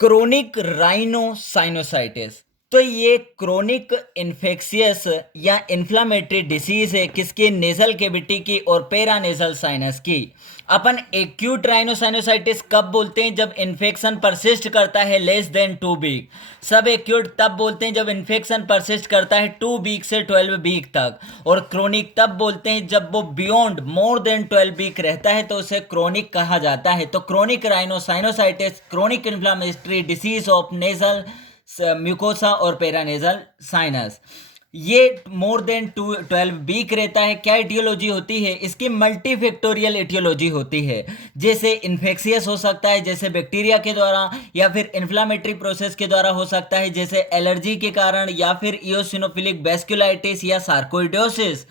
Chronic rhinosinusitis. तो ये chronic infectious या इन्फ्लामेटरी डिसीज है किसकी? नेजल कैविटी की और पेरानेजल साइनस की। अपन एक्यूट राइनोसाइनोसाइटिस कब बोलते हैं? जब इन्फेक्शन परसिस्ट करता है लेस देन 2 वीक। सब एक्यूट तब बोलते हैं जब इन्फेक्शन परसिस्ट करता है 2 वीक से 12 वीक तक। और क्रोनिक तब बोलते हैं जब वो बियॉन्ड मोर देन 12 वीक रहता है, तो उसे क्रोनिक कहा जाता है। तो chronic rhinosinusitis chronic inflammatory disease of nasal mucosa और पेरानेजल साइनस। ये मोर देन 12 वीक रहता है। क्या इटियोलॉजी होती है इसकी? मल्टीफैक्टोरियल इटियोलॉजी होती है। जैसे इन्फेक्शियस हो सकता है, जैसे बैक्टीरिया के द्वारा, या फिर इन्फ्लामेटरी प्रोसेस के द्वारा हो सकता है, जैसे एलर्जी के कारण, या फिर इयोसिनोफिलिक वेस्कुलाइटिस या सार्कोइडोसिस।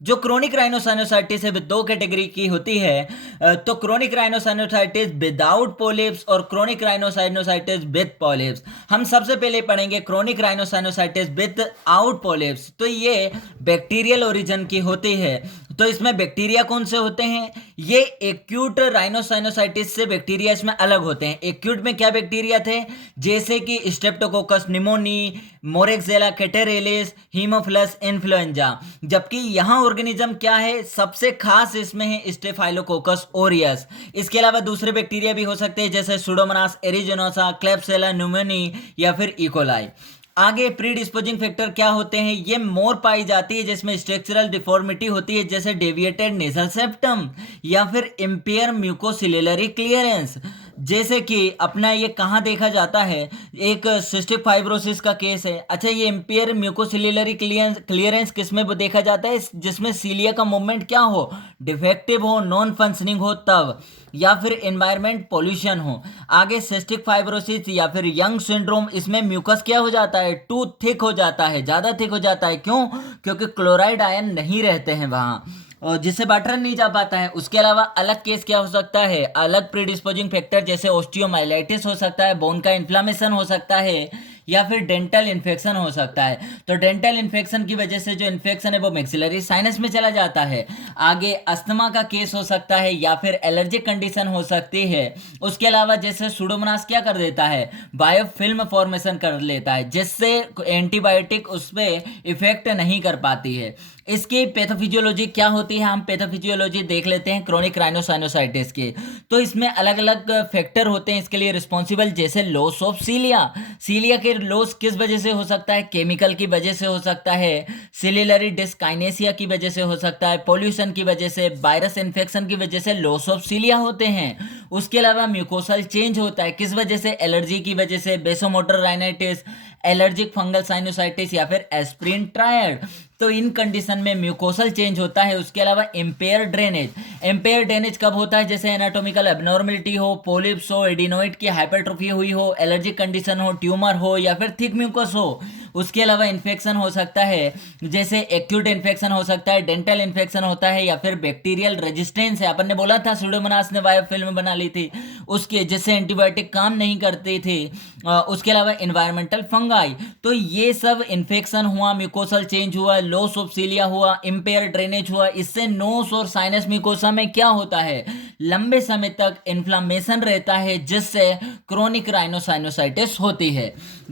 जो क्रोनिक राइनोसाइनोसाइटिस है दो कैटेगरी की होती है। तो क्रोनिक राइनोसाइनोसाइटिस विदाउट पॉलिप्स और क्रोनिक राइनोसाइनोसाइटिस विद पॉलिप्स। हम सबसे पहले पढ़ेंगे chronic rhinosinusitis with out polyps. तो ये बैक्टीरियल ओरिजिन की होती है। तो इसमें बैक्टीरिया कौन से होते हैं? ये एक्यूट राइनोसाइनोसाइटिस से बैक्टीरिया इसमें अलग होते हैं। एक्यूट में क्या बैक्टीरिया थे? जैसे कि स्ट्रेप्टोकोकस निमोनी, मोरेक्सेला कैटेरेलिस, हीमोफिलस इन्फ्लुएंजा। जबकि यहाँ ऑर्गेनिज्म क्या है? सबसे खास इसमें है स्टेफाइलोकोकस ओरियस। इसके अलावा दूसरे बैक्टीरिया भी हो सकते हैं जैसे सुडोमोनास एरिजिनोसा, क्लेप्सिला न्यूमोनी या फिर इकोलाई। आगे प्रीडिस्पोजिंग फैक्टर क्या होते हैं? ये मोर पाई जाती है जिसमें स्ट्रक्चरल डिफॉर्मिटी होती है, जैसे डेविएटेड नेजल सेप्टम या फिर इम्पेयर म्यूकोसिलरी क्लियरेंस। जैसे कि अपना ये कहाँ देखा जाता है? एक सिस्टिक फाइब्रोसिस का केस है। अच्छा, ये इम्पेयर म्यूकोसिलरी क्लियरेंस किस में देखा जाता है? जिसमें सीलिया का मूवमेंट क्या हो? डिफेक्टिव हो, नॉन फंक्शनिंग हो तब, या फिर एनवायरमेंट पोल्यूशन हो। आगे सिस्टिक फाइब्रोसिस या फिर यंग सिंड्रोम, इसमें म्यूकस क्या हो जाता है? टू थिक हो जाता है, ज़्यादा थिक हो जाता है। क्यों? क्योंकि क्लोराइड आयन नहीं रहते हैं वहाँ, और जिससे वाटर नहीं जा पाता है। उसके अलावा अलग केस क्या हो सकता है? अलग प्रीडिस्पोजिंग फैक्टर जैसे ऑस्टियोमाइलाइटिस हो सकता है, बोन का इन्फ्लामेशन हो सकता है, या फिर डेंटल इन्फेक्शन हो सकता है। तो डेंटल इन्फेक्शन की वजह से जो इन्फेक्शन है वो मैक्सिलरी साइनस में चला जाता है। आगे अस्थमा का केस हो सकता है, या फिर एलर्जिक कंडीशन हो सकती है। उसके अलावा जैसे सुडोमोनास क्या कर देता है? बायोफिल्म फॉर्मेशन कर लेता है, जिससे एंटीबायोटिक उस पर इफेक्ट नहीं कर पाती है। इसकी पैथोफिजियोलॉजी क्या होती है? हम पैथोफिजियोलॉजी देख लेते हैं क्रोनिक राइनोसाइनोसाइटिस की। तो इसमें अलग अलग फैक्टर होते हैं इसके लिए रिस्पॉन्सिबल, जैसे लॉस ऑफ सीलिया। सीलिया के लॉस किस वजह से हो सकता है? केमिकल की वजह से हो सकता है, सिलिलरी डिस्काइनेसिया की वजह से हो सकता है, पॉल्यूशन की वजह से, वायरस इन्फेक्शन की वजह से लॉस ऑफ सीलिया होते हैं। उसके अलावा म्यूकोसल चेंज होता है, किस वजह से? एलर्जी की वजह से, बेसोमोटर राइनाइटिस, एलर्जिक फंगल साइनोसाइटिस या फिर एस्प्रिन ट्रायड। तो इन कंडीशन में म्यूकोसल चेंज होता है। उसके अलावा इम्पेयर ड्रेनेज। इम्पेयर ड्रेनेज कब होता है? जैसे एनाटॉमिकल एबनॉर्मलिटी हो, पोलिप्स हो, एडिनोइड की हाइपरट्रोफी हुई हो, एलर्जिक कंडीशन हो, ट्यूमर हो, या फिर थिक म्यूकस हो। उसके अलावा इन्फेक्शन हो सकता है, जैसे एक्यूट इन्फेक्शन हो सकता है, डेंटल इन्फेक्शन होता है, या फिर बैक्टीरियल रेजिस्टेंस है। अपन ने बोला था सुडोमोनास ने बायोफिल्म बना ली थी उसके, जिससे एंटीबायोटिक काम नहीं करती थी। उसके अलावा इन्वायरमेंटल फंगाई। तो ये सब इन्फेक्शन हुआ, म्यूकोसल चेंज हुआ, लॉस ऑफ सीलिया हुआ, इम्पेयर ड्रेनेज हुआ। इससे नोस और साइनस म्यूकोसा में क्या होता है? लंबे समय तक इन्फ्लामेशन रहता है, जिससे क्रोनिक राइनोसाइनोसाइटिस होती है।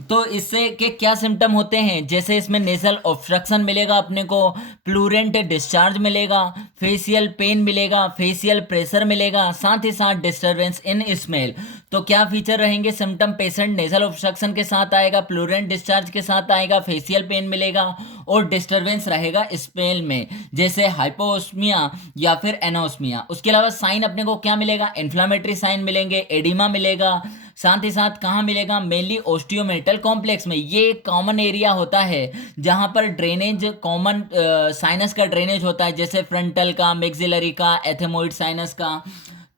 तो इससे के क्या सिम्टम होते हैं? जैसे इसमें नेजल ऑब्स्ट्रक्शन मिलेगा अपने को, प्लूरेंट डिस्चार्ज मिलेगा, फेशियल पेन मिलेगा, फेशियल प्रेशर मिलेगा, साथ ही साथ डिस्टर्बेंस इन स्मेल। तो क्या फीचर रहेंगे सिम्टम? पेशेंट नेजल ऑब्स्ट्रक्शन के साथ आएगा, प्लूरेंट डिस्चार्ज के साथ आएगा, फेशियल पेन मिलेगा और डिस्टर्बेंस रहेगा स्मेल में, जैसे हाइपोस्मिया या फिर एनोस्मिया। उसके अलावा साइन अपने को क्या मिलेगा? इन्फ्लामेटरी साइन मिलेंगे, एडिमा मिलेगा। साथ ही साथ कहाँ मिलेगा? मेनली ओस्टियोमेटल कॉम्प्लेक्स में। ये एक कॉमन एरिया होता है जहाँ पर ड्रेनेज कॉमन साइनस का ड्रेनेज होता है, जैसे फ्रंटल का, मैक्सिलरी का, एथेमोइड साइनस का।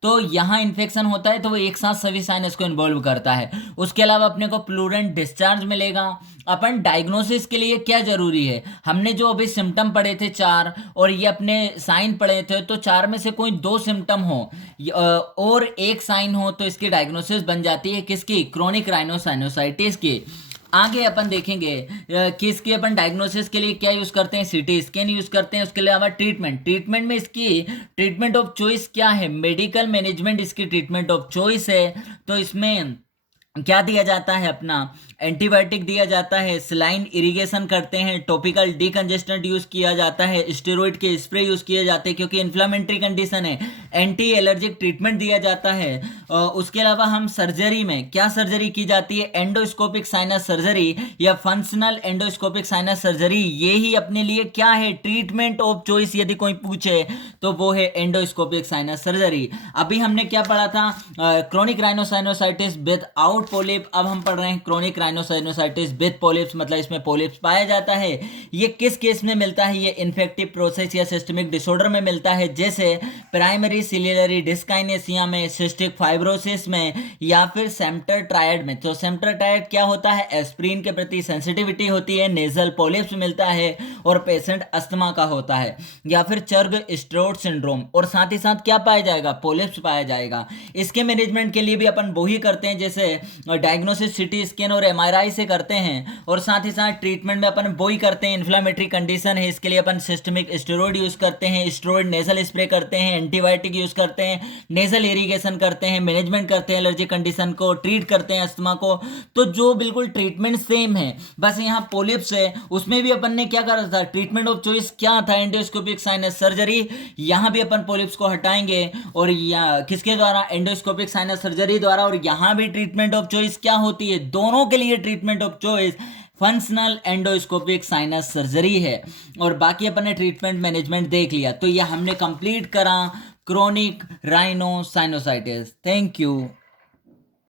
तो यहाँ इन्फेक्शन होता है तो वो एक साथ सभी साइनस को इन्वॉल्व करता है। उसके अलावा अपने को प्लूरेंट डिस्चार्ज मिलेगा। अपन डायग्नोसिस के लिए क्या जरूरी है? हमने जो अभी सिम्टम पढ़े थे चार, और ये अपने साइन पढ़े थे, तो चार में से कोई दो सिम्टम हो और एक साइन हो तो इसकी डायग्नोसिस बन जाती है किसकी? क्रोनिक राइनोसाइनोसाइटिस की। आगे अपन देखेंगे कि इसकी अपन डायग्नोसिस के लिए क्या यूज करते हैं? सीटी स्कैन यूज करते हैं। उसके अलावा ट्रीटमेंट में इसकी ट्रीटमेंट ऑफ चॉइस क्या है? मेडिकल मैनेजमेंट इसकी ट्रीटमेंट ऑफ चॉइस है। तो इसमें क्या दिया जाता है अपना, एंटीबायोटिक दिया जाता है, सलाइन इरिगेशन करते हैं, टॉपिकल डीकंजेस्टेंट यूज किया जाता है, स्टेरॉइड के स्प्रे यूज किए जाते हैं क्योंकि इन्फ्लामेटरी कंडीशन है, एंटी एलर्जिक ट्रीटमेंट दिया जाता है। उसके अलावा हम सर्जरी में क्या सर्जरी की जाती है, एंडोस्कोपिक साइनस सर्जरी या फंक्शनल एंडोस्कोपिक साइनस सर्जरी, ये ही अपने लिए क्या है, ट्रीटमेंट ऑफ चॉइस यदि कोई पूछे तो वो है एंडोस्कोपिक साइनस सर्जरी। अभी हमने क्या पढ़ा था, क्रोनिक राइनोसाइनोसाइटिस विदाउट पोलिप, अब हम पढ़ रहे हैं क्रोनिक राइनोसाइनोसाइटिस विद पोलिप्स, मतलब इसमें पोलिप्स पाया जाता है। ये किस केस में मिलता है, ये इन्फेक्टिव प्रोसेस या सिस्टमिक डिसऑर्डर में मिलता है, जैसे प्राइमरी सिलियरी डिस्काइनेसिया में, सिस्टिक फाइब्रोसिस में, या फिर सेम्टर ट्रायड में। तो सेम्टर ट्रायड क्या होता है, एस्प्रिन के प्रति सेंसिटिविटी होती है, नेजल पोलिप्स मिलता है और पेशेंट अस्थमा का होता है, या फिर चर्ग स्ट्रोड सिंड्रोम, और साथ ही साथ क्या पाया जाएगा, पोलिप्स पाया जाएगा। इसके मैनेजमेंट के लिए भी अपन वो ही करते हैं जैसे डायग्नोसिस सिटी स्कैन और एमआरआई से करते हैं, और साथ ही साथ ट्रीटमेंट में अपन वो ही करते हैं, इन्फ्लामेटरी कंडीशन है इसके लिए अपन सिस्टमिक स्टेरॉइड यूज करते हैं, स्टेरॉइड नेजल स्प्रे करते हैं, एंटीबायोटिक यूज करते हैं, नेजल इरिगेशन करते हैं, मैनेजमेंट करते हैं, एलर्जी कंडीशन को ट्रीट करते हैं, अस्थमा को। तो जो बिल्कुल ट्रीटमेंट सेम है, बस यहाँ पोलिप्स है, उसमें भी अपन ने क्या करा था, ट्रीटमेंट ऑफ चॉइस क्या था, एंडोस्कोपिक साइनस सर्जरी। यहाँ भी अपन पोलिप्स को हटाएंगे और किसके द्वारा, एंडोस्कोपिक साइनस सर्जरी द्वारा, और यहाँ भी ट्रीटमेंट ऑफ चॉइस क्या होती है, दोनों के लिए treatment of choice functional endoscopic sinus surgery है। और बाकी अपन ने ट्रीटमेंट मैनेजमेंट देख लिया, तो ये हमने कंप्लीट करा क्रोनिक राइनोसाइनोसाइटिस। Thank you.